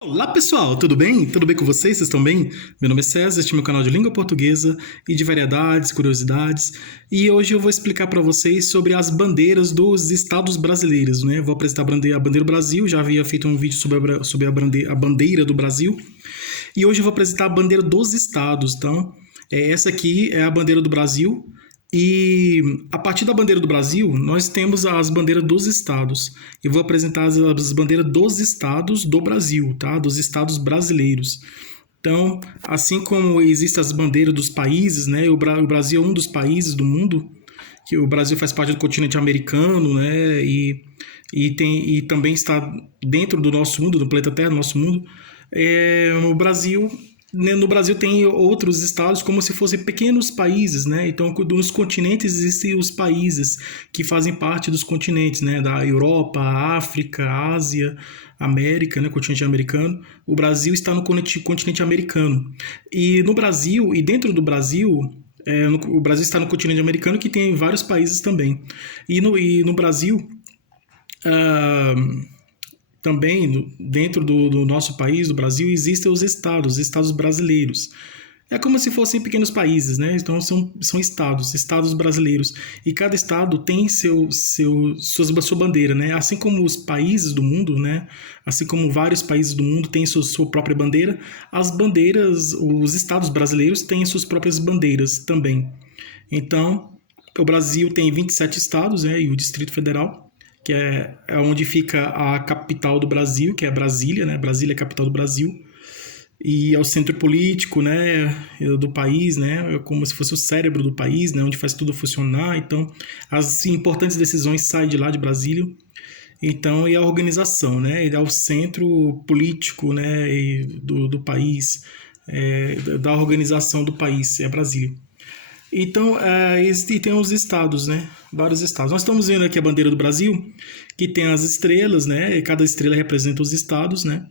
Olá pessoal, tudo bem? Tudo bem com vocês? Vocês estão bem? Meu nome é César, este é meu canal de língua portuguesa e de variedades, curiosidades. E hoje eu vou explicar para vocês sobre as bandeiras dos estados brasileiros, né? Vou apresentar a bandeira do Brasil, já havia feito um vídeo sobre a bandeira do Brasil. E hoje eu vou apresentar a bandeira dos estados. Então, essa aqui é a bandeira do Brasil. E a partir da bandeira do Brasil, nós temos as bandeiras dos estados. Eu vou apresentar as bandeiras dos estados do Brasil, tá? Dos estados brasileiros. Então, assim como existem as bandeiras dos países, né? O Brasil é um dos países do mundo, que o Brasil faz parte do continente americano, né? E também está dentro do nosso mundo, do planeta Terra, do nosso mundo. No Brasil tem outros estados como se fossem pequenos países, né? Então, nos continentes existem os países que fazem parte dos continentes, né? Da Europa, África, Ásia, América, né? Continente americano. O Brasil está no continente americano. E no Brasil, e dentro do Brasil, o Brasil está no continente americano, que tem vários países também. E no Brasil, também dentro do nosso país, do Brasil, existem os estados brasileiros. É como se fossem pequenos países, né? Então são estados brasileiros. E cada estado tem sua bandeira, né? Assim como os países do mundo, né? Assim como vários países do mundo têm sua própria bandeira, os estados brasileiros têm suas próprias bandeiras também. Então, o Brasil tem 27 estados, né? E o Distrito Federal, que é onde fica a capital do Brasil, que é Brasília, né? Brasília é a capital do Brasil. E é o centro político, né, do país, né, é como se fosse o cérebro do país, né, onde faz tudo funcionar. Então, as importantes decisões saem de lá de Brasília. Então, e a organização, né, é o centro político, né, do país, da organização do país, é Brasília. Então, e tem os estados, né? Vários estados. Nós estamos vendo aqui a bandeira do Brasil, que tem as estrelas, né? E cada estrela representa os estados, né?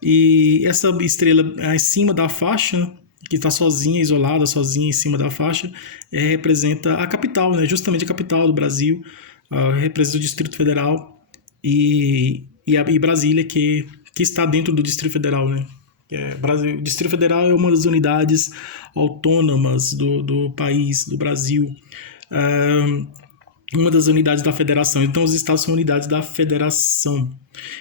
E essa estrela acima da faixa, que está sozinha, isolada, sozinha em cima da faixa, representa a capital, né? Justamente a capital do Brasil, representa o Distrito Federal e Brasília, que está dentro do Distrito Federal, né? O Distrito Federal é uma das unidades autônomas do país, do Brasil, uma das unidades da federação. Então, os estados são unidades da federação.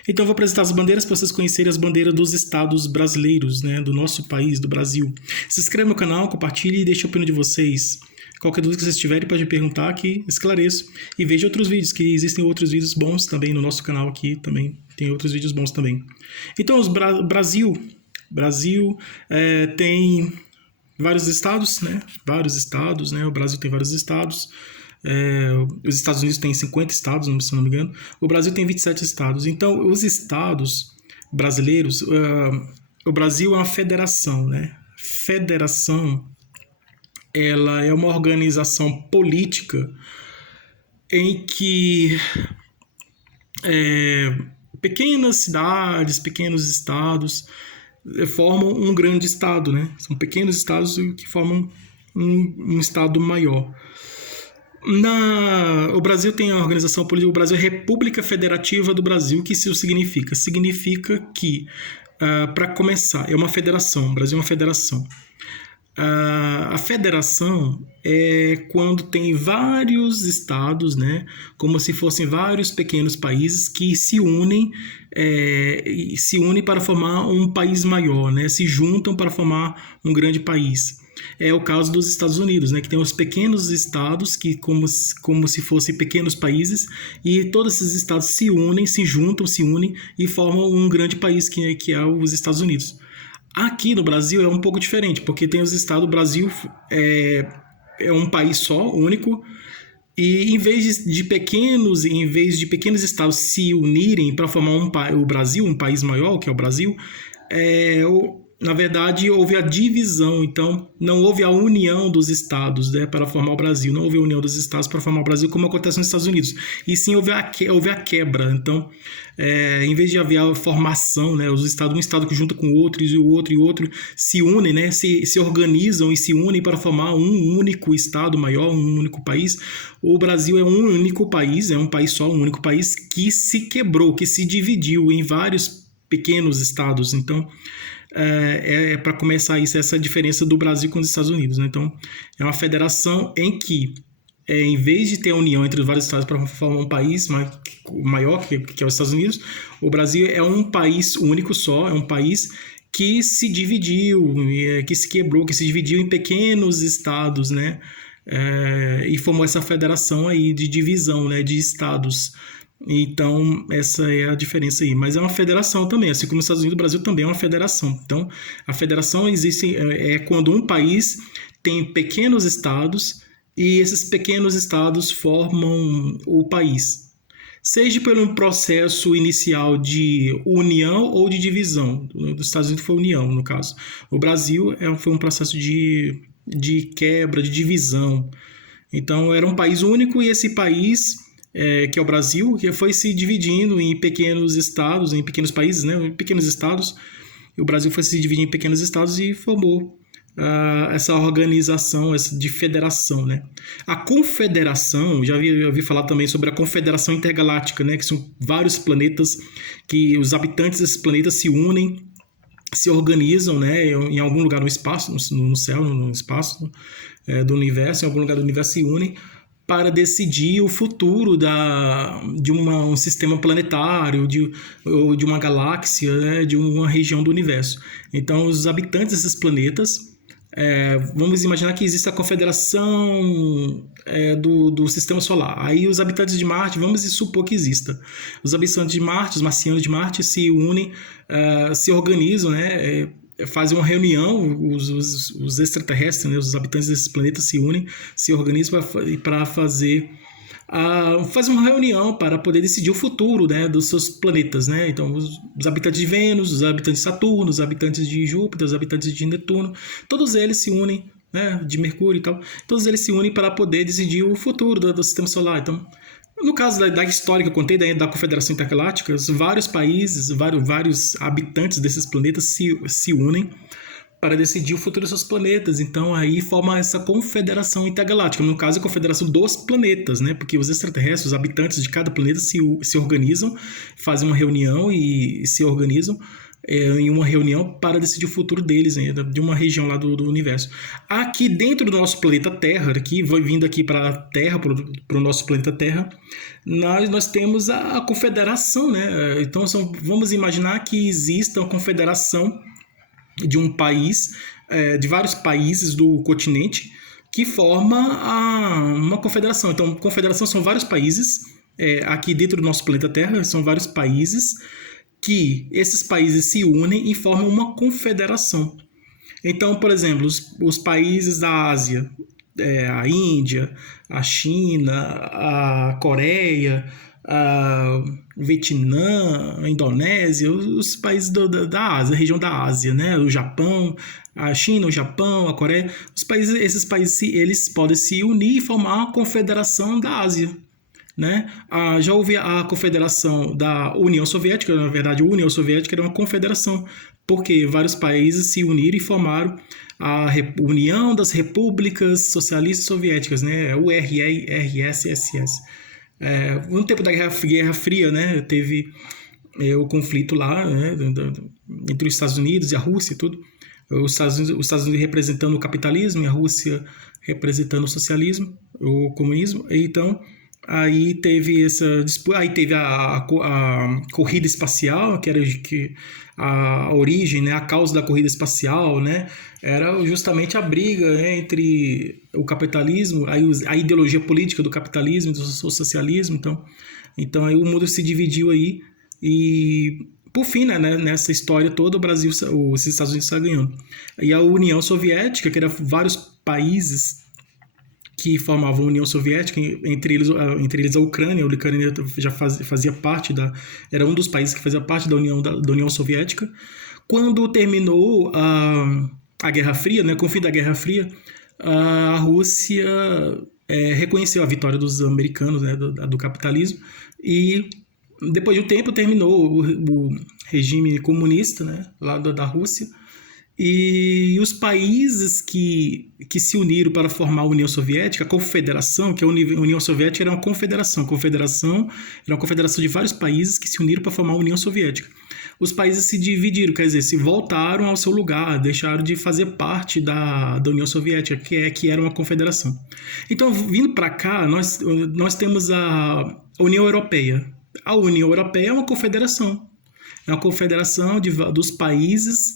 Então, eu vou apresentar as bandeiras para vocês conhecerem as bandeiras dos estados brasileiros, né, do nosso país, do Brasil. Se inscreve no canal, compartilhe e deixe a opinião de vocês. Qualquer dúvida que vocês tiverem, pode perguntar que esclareço. E veja outros vídeos, que existem outros vídeos bons também no nosso canal aqui, também tem outros vídeos bons também. Então, Brasil tem vários estados, né? Vários estados, né? O Brasil tem vários estados. Os Estados Unidos têm 50 estados, se não me engano. O Brasil tem 27 estados. Então, os estados brasileiros, o Brasil é uma federação, né? Federação, ela é uma organização política em que pequenas cidades, pequenos estados formam um grande estado, né? São pequenos estados que formam um estado maior. O Brasil tem a organização política, o Brasil é a República Federativa do Brasil. O que isso significa? Significa que, para começar, é uma federação, o Brasil é uma federação. A federação é quando tem vários estados, né, como se fossem vários pequenos países que se unem para formar um país maior, né, se juntam para formar um grande país. É o caso dos Estados Unidos, né, que tem os pequenos estados que como se fossem pequenos países, e todos esses estados se unem, se juntam, se unem e formam um grande país que é os Estados Unidos. Aqui no Brasil é um pouco diferente, porque tem os estados, o Brasil é um país só, único, e em vez de pequenos estados se unirem para formar o Brasil, um país maior, que é o Brasil, na verdade houve a divisão. Então não houve a união dos estados, né, para formar o Brasil, não houve a união dos estados para formar o Brasil como acontece nos Estados Unidos, e sim houve a quebra. Então em vez de haver a formação, né, um estado que junta com o outro e o outro se unem, né, se organizam e se unem para formar um único estado maior, um único país. O Brasil é um único país, é um país só, um único país que se quebrou, que se dividiu em vários pequenos estados. Então, para começar isso, essa diferença do Brasil com os Estados Unidos, né? Então, é uma federação em que, em vez de ter a união entre os vários estados para formar um país maior, que é os Estados Unidos, o Brasil é um país único só, é um país que se dividiu, que se quebrou, que se dividiu em pequenos estados, né? E formou essa federação aí de divisão, né, de estados. Então, essa é a diferença aí. Mas é uma federação também, assim como os Estados Unidos, o Brasil também é uma federação. Então, a federação existe quando um país tem pequenos estados e esses pequenos estados formam o país. Seja pelo processo inicial de união ou de divisão. Dos Estados Unidos foi união, no caso. O Brasil foi um processo de quebra, de divisão. Então, era um país único e esse país, que é o Brasil, que foi se dividindo em pequenos estados, em pequenos países, né? Em pequenos estados. E o Brasil foi se dividindo em pequenos estados e formou essa organização de federação, né? A confederação, já ouvi falar também sobre a confederação intergaláctica, né? Que são vários planetas que os habitantes desses planetas se unem, se organizam, né, em algum lugar no espaço, no céu, no espaço do universo, em algum lugar do universo se unem para decidir o futuro de um sistema planetário, ou de uma galáxia, né, de uma região do universo. Então, os habitantes desses planetas, vamos imaginar que existe a confederação do sistema solar. Aí os habitantes de Marte, vamos supor que exista. Os habitantes de Marte, os marcianos de Marte, se unem, se organizam, né, fazem uma reunião, os extraterrestres, né, os habitantes desses planetas se unem, se organizam para fazer uma reunião para poder decidir o futuro, né, dos seus planetas, né? Então, os habitantes de Vênus, os habitantes de Saturno, os habitantes de Júpiter, os habitantes de Netuno, todos eles se unem, né, de Mercúrio e tal, todos eles se unem para poder decidir o futuro do sistema solar. Então, no caso da história que eu contei, da Confederação Intergaláctica, vários países, vários habitantes desses planetas se unem para decidir o futuro dos seus planetas. Então, aí forma essa confederação intergaláctica. No caso, a confederação dos planetas, né? Porque os extraterrestres, os habitantes de cada planeta se organizam, fazem uma reunião e se organizam em uma reunião para decidir o futuro deles, né? De uma região lá do universo. Aqui dentro do nosso planeta Terra, vindo aqui para a Terra, para o nosso planeta Terra, nós temos a confederação, né? Então, vamos imaginar que exista uma confederação de um país, de vários países do continente, que forma uma confederação. Então, confederação são vários países, aqui dentro do nosso planeta Terra, são vários países, que esses países se unem e formam uma confederação. Então, por exemplo, os países da Ásia, a Índia, a China, a Coreia, o Vietnã, a Indonésia, os países da Ásia, a região da Ásia, né? O Japão, a China, o Japão, a Coreia, esses países eles podem se unir e formar uma confederação da Ásia, né? Já houve a confederação da União Soviética, na verdade a União Soviética era uma confederação, porque vários países se uniram e formaram a União das Repúblicas Socialistas Soviéticas, né? URSS. No tempo da Guerra Fria, né, teve o conflito lá, né, entre os Estados Unidos e a Rússia e tudo. Os Estados Unidos representando o capitalismo e a Rússia representando o socialismo, o comunismo. Então, aí teve essa disputa, aí teve a corrida espacial, que era a origem, né, a causa da corrida espacial, né, era justamente a briga, né, entre o capitalismo, a ideologia política do capitalismo e do socialismo. Então aí o mundo se dividiu aí e, por fim, né, nessa história toda, os Estados Unidos está ganhando. E a União Soviética, que eram vários países que formavam a União Soviética, entre eles a Ucrânia. A Ucrânia já fazia parte era um dos países que fazia parte da União Soviética. Quando terminou a Guerra Fria, né, com o fim da Guerra Fria, a Rússia reconheceu a vitória dos americanos, né, do capitalismo, e depois de um tempo terminou o regime comunista, né, lá da Rússia. E os países que se uniram para formar a União Soviética, a Confederação, que a União Soviética era uma confederação. A confederação era uma confederação de vários países que se uniram para formar a União Soviética. os países se dividiram, quer dizer, se voltaram ao seu lugar, deixaram de fazer parte da União Soviética, que era uma confederação. Então, vindo para cá, nós temos a União Europeia. A União Europeia é uma confederação. É uma confederação dos países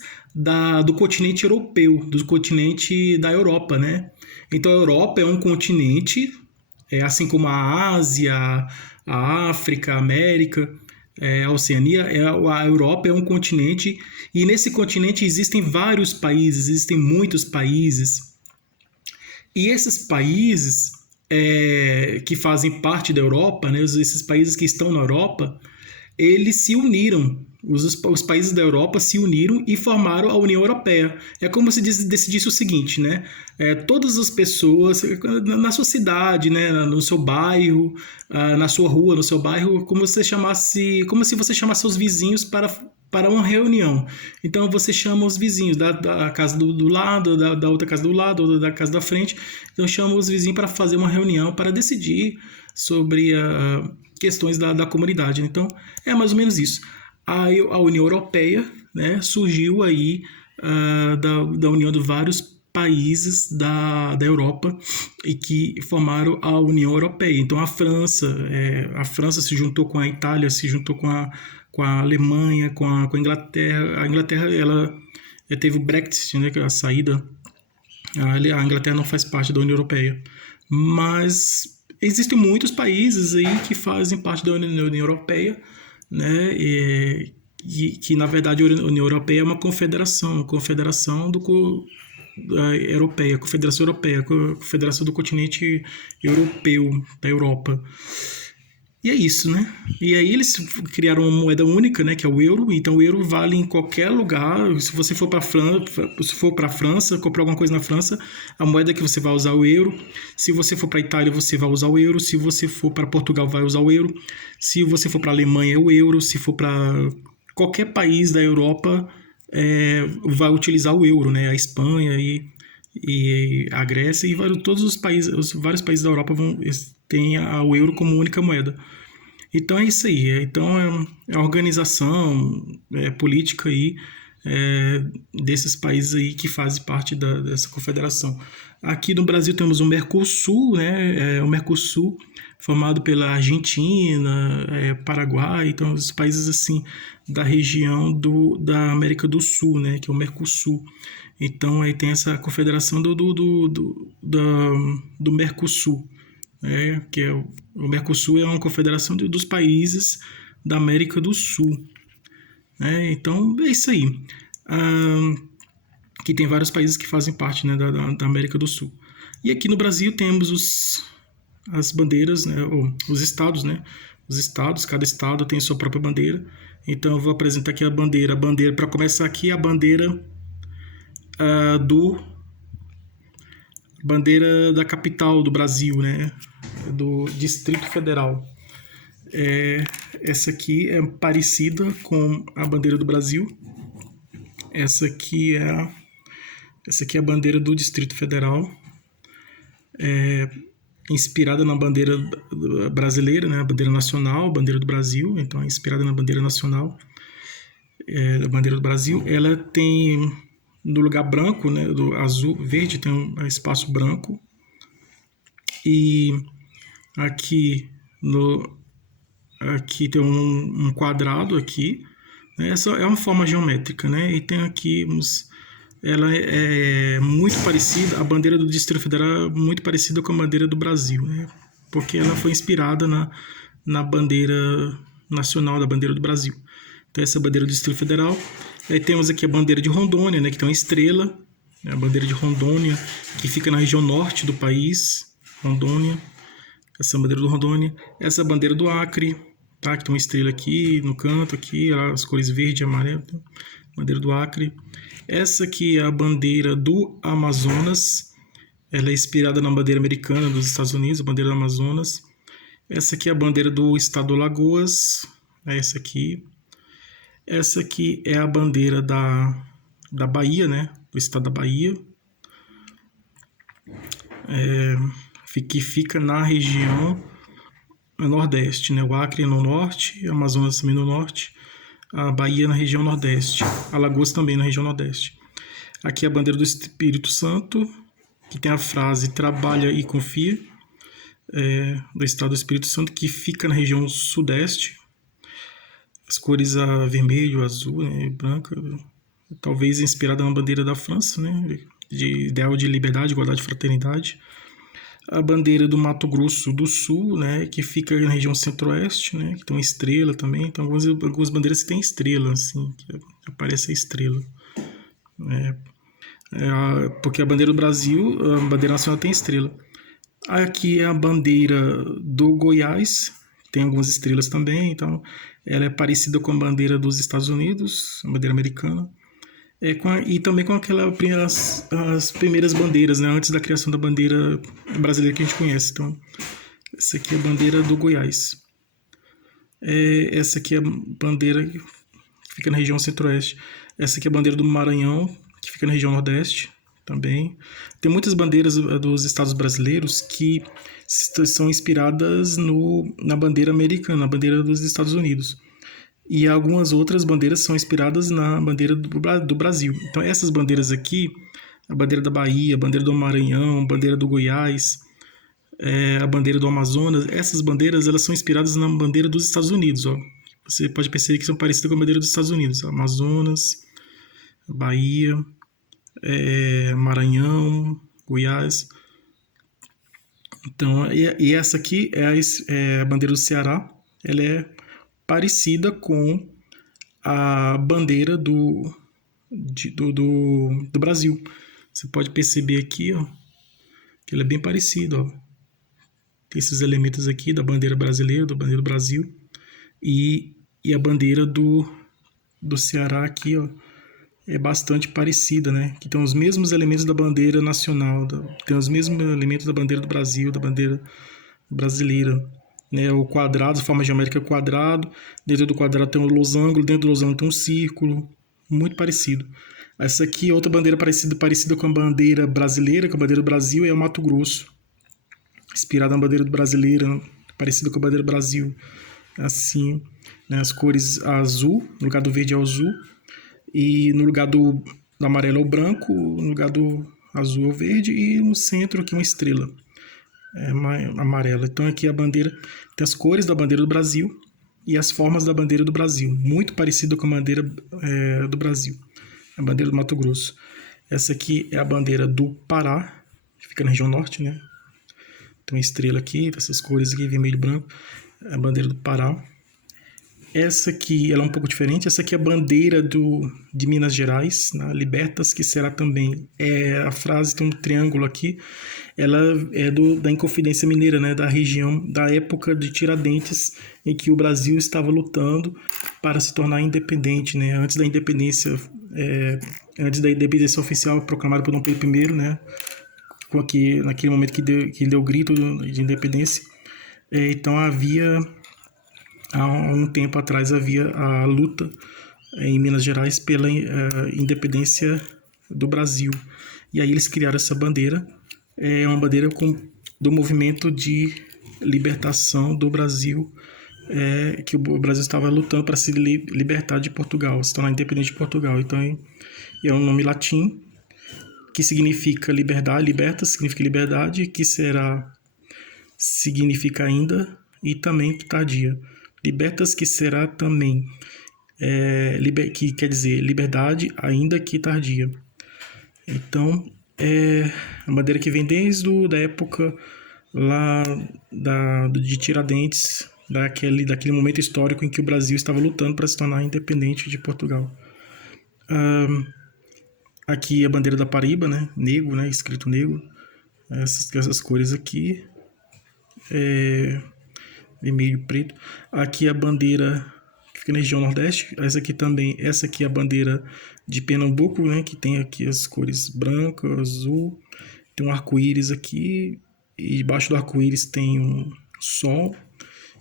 do continente europeu, do continente da Europa, né? Então, a Europa é um continente, assim como a Ásia, a África, a América, a Oceania, a Europa é um continente, e nesse continente existem vários países, existem muitos países, e esses países que fazem parte da Europa, né, esses países que estão na Europa, eles se uniram. Os países da Europa se uniram e formaram a União Europeia. É como se decidisse o seguinte, né? Todas as pessoas na sua cidade, né? No seu bairro, na sua rua, no seu bairro, como se você chamasse seus vizinhos para uma reunião. Então você chama os vizinhos da casa do lado, da outra casa do lado, ou da casa da frente. Então chama os vizinhos para fazer uma reunião para decidir sobre questões da comunidade. Então é mais ou menos isso. A União Europeia, né, surgiu aí da união de vários países da Europa e que formaram a União Europeia. Então a França se juntou com a Itália, se juntou com a Alemanha, com a Inglaterra. A Inglaterra ela teve o Brexit, né, a saída. A Inglaterra não faz parte da União Europeia, mas existem muitos países aí que fazem parte da União Europeia, né? E que na verdade a União Europeia é uma confederação europeia, Confederação Europeia, Confederação do continente europeu, da Europa. E é isso, né? E aí eles criaram uma moeda única, né, que é o euro. Então o euro vale em qualquer lugar. Se você for para a França, comprar alguma coisa na França, a moeda que você vai usar é o euro. Se você for para a Itália, você vai usar o euro. Se você for para Portugal, vai usar o euro. Se você for para a Alemanha, é o euro. Se for para qualquer país da Europa, vai utilizar o euro, né? A Espanha e a Grécia e todos os vários países da Europa têm o euro como única moeda. Então é isso aí. Então é a organização política aí desses países aí que fazem parte dessa confederação. Aqui no Brasil temos o Mercosul, né? O Mercosul formado pela Argentina, Paraguai, então os países assim da região da América do Sul, né? Que é o Mercosul. Então aí tem essa confederação do Mercosul, que o Mercosul é uma confederação dos países da América do Sul, né? Então é isso aí. Que tem vários países que fazem parte, né, da América do Sul. E aqui no Brasil temos as bandeiras, né, os estados, né? Os estados, cada estado tem sua própria bandeira. Então eu vou apresentar aqui a bandeira. Para começar aqui, a bandeira bandeira da capital do Brasil, né? Do Distrito Federal. Essa aqui é parecida com a bandeira do Brasil. Essa aqui é a bandeira do Distrito Federal, inspirada na bandeira brasileira, né? A bandeira nacional, a bandeira do Brasil. Então é inspirada na bandeira nacional, da bandeira do Brasil. Ela tem no lugar branco, né, do azul, verde, tem um espaço branco. E aqui tem um quadrado aqui, né? Essa é uma forma geométrica, né? E tem aqui ela é muito parecida, a bandeira do Distrito Federal é muito parecida com a bandeira do Brasil, né? Porque ela foi inspirada na bandeira nacional, da bandeira do Brasil. Então essa é a bandeira do Distrito Federal. Aí temos aqui a bandeira de Rondônia, né, que tem uma estrela, né, a bandeira de Rondônia, que fica na região norte do país, Rondônia. Essa é a bandeira do Rondônia. Essa é a bandeira do Acre, tá, que tem uma estrela aqui no canto, aqui, as cores verde e amarelo. Bandeira do Acre. Essa aqui é a bandeira do Amazonas. Ela é inspirada na bandeira americana dos Estados Unidos, a bandeira do Amazonas. Essa aqui é a bandeira do estado do Alagoas. É essa aqui. Essa aqui é a bandeira da Bahia, né? Do estado da Bahia. Que fica na região Nordeste, né? O Acre no norte, o Amazonas também no norte. A Bahia na região Nordeste. Alagoas também na região Nordeste. Aqui é a bandeira do Espírito Santo, que tem a frase trabalha e confia, do estado do Espírito Santo, que fica na região Sudeste. As cores vermelho, azul, né, branca, talvez inspirada na bandeira da França, né, de ideal de liberdade, igualdade e fraternidade. A bandeira do Mato Grosso do Sul, né, que fica na região Centro-Oeste, né, que tem uma estrela também. Então, algumas bandeiras que tem estrela, assim, que aparece a estrela. Porque a bandeira do Brasil, a bandeira nacional tem estrela. Aqui é a bandeira do Goiás, tem algumas estrelas também, então ela é parecida com a bandeira dos Estados Unidos, a bandeira americana. E também com as primeiras bandeiras, né, antes da criação da bandeira brasileira que a gente conhece. Então, essa aqui é a bandeira do Goiás. Essa aqui é a bandeira que fica na região Centro-Oeste. Essa aqui é a bandeira do Maranhão, que fica na região Nordeste também. Tem muitas bandeiras dos estados brasileiros que são inspiradas na bandeira americana, na bandeira dos Estados Unidos. E algumas outras bandeiras são inspiradas na bandeira do Brasil. Então, essas bandeiras aqui, a bandeira da Bahia, a bandeira do Maranhão, a bandeira do Goiás, a bandeira do Amazonas, essas bandeiras elas são inspiradas na bandeira dos Estados Unidos. Ó. Você pode perceber que são parecidas com a bandeira dos Estados Unidos. Amazonas, Bahia, Maranhão, Goiás. Então, e essa aqui é a bandeira do Ceará. Ela é parecida com a bandeira do Brasil. Você pode perceber aqui, ó, que ela é bem parecida, ó. Tem esses elementos aqui da bandeira brasileira, da bandeira do Brasil, e a bandeira do Ceará aqui, ó, é bastante parecida, né? Que tem os mesmos elementos da bandeira nacional, tem os mesmos elementos da bandeira do Brasil, da bandeira brasileira. Né, o quadrado, a forma geométrica é quadrado, dentro do quadrado tem um losango, dentro do losango tem um círculo, muito parecido. Essa aqui é outra bandeira parecida com a bandeira brasileira, com a bandeira do Brasil, é o Mato Grosso, inspirada na bandeira brasileira, parecida com a bandeira do Brasil, assim, né, as cores azul, no lugar do verde é o azul, e no lugar do amarelo é o branco, no lugar do azul é o verde, e no centro aqui uma estrela. Amarela. Então aqui a bandeira tem as cores da bandeira do Brasil e as formas da bandeira do Brasil, muito parecida com a bandeira do Brasil, a bandeira do Mato Grosso. Essa aqui é a bandeira do Pará, que fica na região norte, né? Tem uma estrela aqui, essas cores aqui, vermelho e branco, é a bandeira do Pará. Essa aqui ela é um pouco diferente. Essa aqui é a bandeira de Minas Gerais, né? Libertas, que será também. A frase tem um triângulo aqui. Ela é da Inconfidência Mineira, né? Da região, da época de Tiradentes, em que o Brasil estava lutando para se tornar independente, né? Antes da independência oficial proclamada por Dom Pedro I, né? Naquele momento que ele deu o grito de independência. Então há um tempo atrás havia a luta em Minas Gerais pela independência do Brasil. E aí eles criaram essa bandeira. É uma bandeira do movimento de libertação do Brasil, que o Brasil estava lutando para se libertar de Portugal, se tornar independente de Portugal. Então é um nome latim que significa liberdade, liberta significa liberdade, que significa ainda, e também tardia. Libertas, que será também, que quer dizer liberdade, ainda que tardia. Então, a bandeira que vem desde a época lá de Tiradentes, daquele momento histórico em que o Brasil estava lutando para se tornar independente de Portugal. Aqui a bandeira da Paraíba, né? Negro, né? Escrito negro. Essas cores aqui. Vermelho e preto. Aqui a bandeira que fica na região Nordeste. Essa aqui é a bandeira de Pernambuco, né? Que tem aqui as cores branca, azul. Tem um arco-íris aqui. E debaixo do arco-íris tem um sol.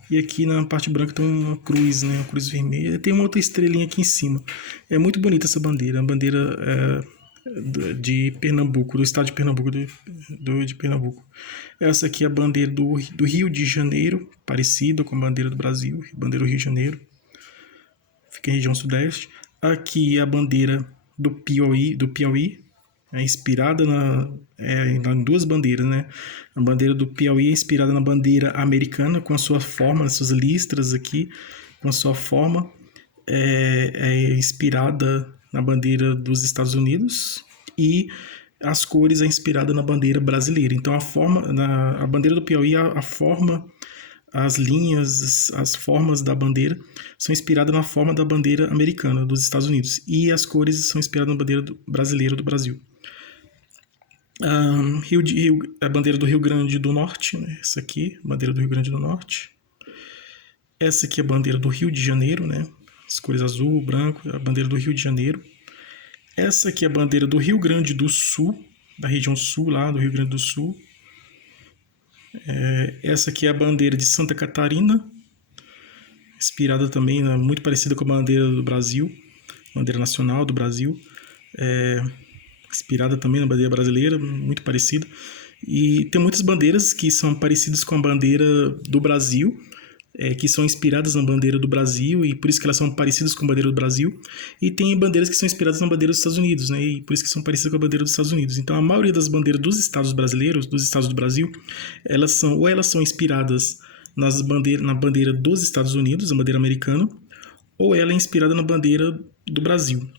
E aqui na parte branca tem uma cruz, né? Uma cruz vermelha. Tem uma outra estrelinha aqui em cima. É muito bonita essa bandeira. A bandeira de Pernambuco, do estado de Pernambuco, de Pernambuco. Essa aqui é a bandeira do Rio de Janeiro, parecida com a bandeira do Brasil, bandeira do Rio de Janeiro. fica em região sudeste. Aqui a bandeira do Piauí, é inspirada em duas bandeiras, né? A bandeira do Piauí é inspirada na bandeira americana, com a sua forma, as suas listras aqui, com a sua forma, é inspirada na bandeira dos Estados Unidos, e as cores é inspirada na bandeira brasileira. Então a bandeira do Piauí, a forma, as linhas, as formas da bandeira são inspiradas na forma da bandeira americana dos Estados Unidos, e as cores são inspiradas na bandeira brasileira do Brasil. A bandeira do Rio Grande do Norte, né? Essa aqui, bandeira do Rio Grande do Norte. Essa aqui é a bandeira do Rio de Janeiro, né? As cores azul, branco, a bandeira do Rio de Janeiro. Essa aqui é a bandeira do Rio Grande do Sul, da região sul lá do Rio Grande do Sul. Essa aqui é a bandeira de Santa Catarina, inspirada também, muito parecida com a bandeira do Brasil, bandeira nacional do Brasil, inspirada também na bandeira brasileira, muito parecida. E tem muitas bandeiras que são parecidas com a bandeira do Brasil, que são inspiradas na bandeira do Brasil, e por isso que elas são parecidas com a bandeira do Brasil. E tem bandeiras que são inspiradas na bandeira dos Estados Unidos, né? E por isso que são parecidas com a bandeira dos Estados Unidos. Então a maioria das bandeiras dos estados brasileiros, dos estados do Brasil, elas são inspiradas na bandeira dos Estados Unidos, a bandeira americana, ou ela é inspirada na bandeira do Brasil.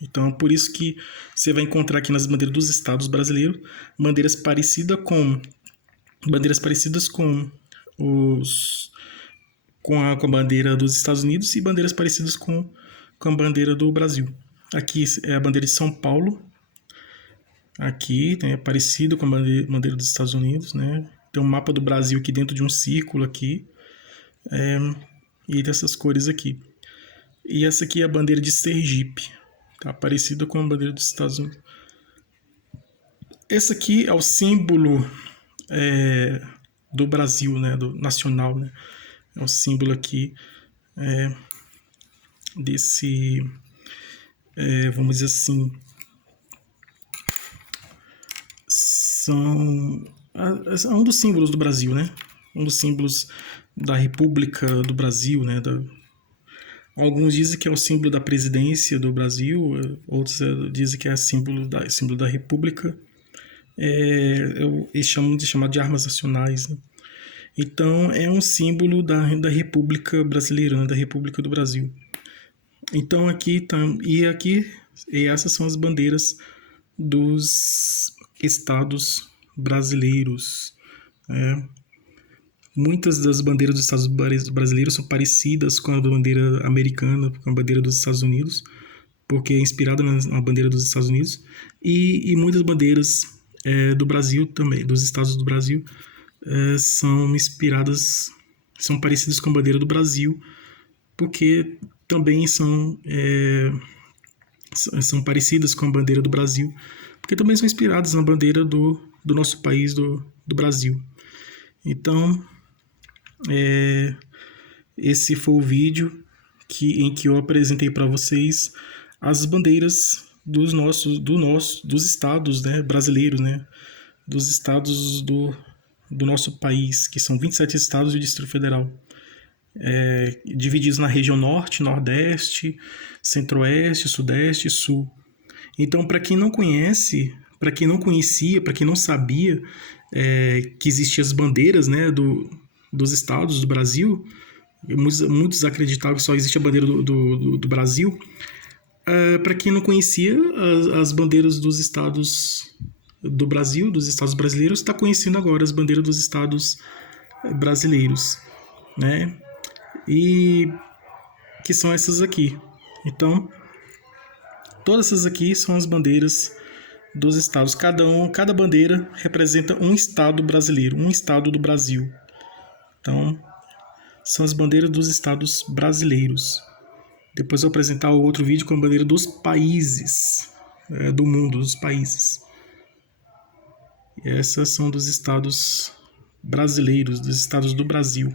Então, por isso que você vai encontrar aqui nas bandeiras dos estados brasileiros bandeiras parecidas com a bandeira dos Estados Unidos, e bandeiras parecidas com a bandeira do Brasil. Aqui é a bandeira de São Paulo. Aqui é parecido com a bandeira dos Estados Unidos, né? Tem um mapa do Brasil aqui dentro de um círculo aqui. E dessas cores aqui. E essa aqui é a bandeira de Sergipe. Tá parecida com a bandeira dos Estados Unidos. Esse aqui é o símbolo do Brasil, né? Do nacional, né? É o símbolo aqui desse, vamos dizer assim, é um dos símbolos do Brasil, né? Um dos símbolos da República do Brasil, né? Alguns dizem que é o símbolo da presidência do Brasil, outros dizem que é símbolo da República. Eles chamam de armas nacionais, né? Então, é um símbolo da República Brasileira, né? Da República do Brasil. Então, essas são as bandeiras dos estados brasileiros. Muitas das bandeiras dos estados brasileiros são parecidas com a bandeira americana, com a bandeira dos Estados Unidos, porque é inspirada na bandeira dos Estados Unidos, e muitas bandeiras do Brasil também, dos estados do Brasil, são parecidas com a bandeira do Brasil, porque também são parecidas com a bandeira do Brasil, porque também são inspiradas na bandeira do nosso país, do Brasil. Então, esse foi o vídeo em que eu apresentei para vocês as bandeiras dos estados, né, brasileiros, né, dos estados do nosso país, que são 27 estados e o Distrito Federal, divididos na região Norte, Nordeste, Centro-Oeste, Sudeste e Sul. Então, para quem não conhecia, para quem não sabia que existiam as bandeiras, né, dos estados do Brasil, muitos acreditavam que só existe a bandeira do Brasil. Para quem não conhecia as bandeiras dos estados do Brasil, dos estados brasileiros, está conhecendo agora as bandeiras dos estados brasileiros, né? E que são essas aqui. Então, todas essas aqui são as bandeiras dos estados. Cada bandeira representa um estado brasileiro, um estado do Brasil. Então, são as bandeiras dos estados brasileiros. Depois eu vou apresentar o outro vídeo com a bandeira dos países, do mundo, dos países. E essas são dos estados brasileiros, dos estados do Brasil.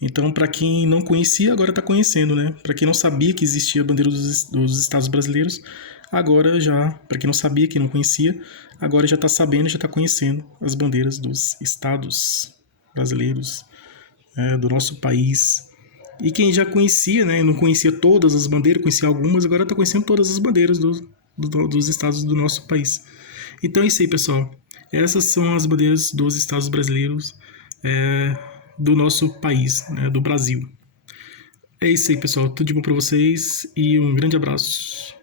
Então, para quem não conhecia, agora está conhecendo, né? Para quem não sabia que existia a bandeira dos estados brasileiros, agora já, para quem não sabia, quem não conhecia, agora já está sabendo, já está conhecendo as bandeiras dos estados brasileiros, do nosso país. E quem já conhecia, né, não conhecia todas as bandeiras, conhecia algumas, agora está conhecendo todas as bandeiras dos estados do nosso país. Então é isso aí, pessoal. Essas são as bandeiras dos estados brasileiros, do nosso país, né, do Brasil. É isso aí, pessoal. Tudo de bom para vocês e um grande abraço.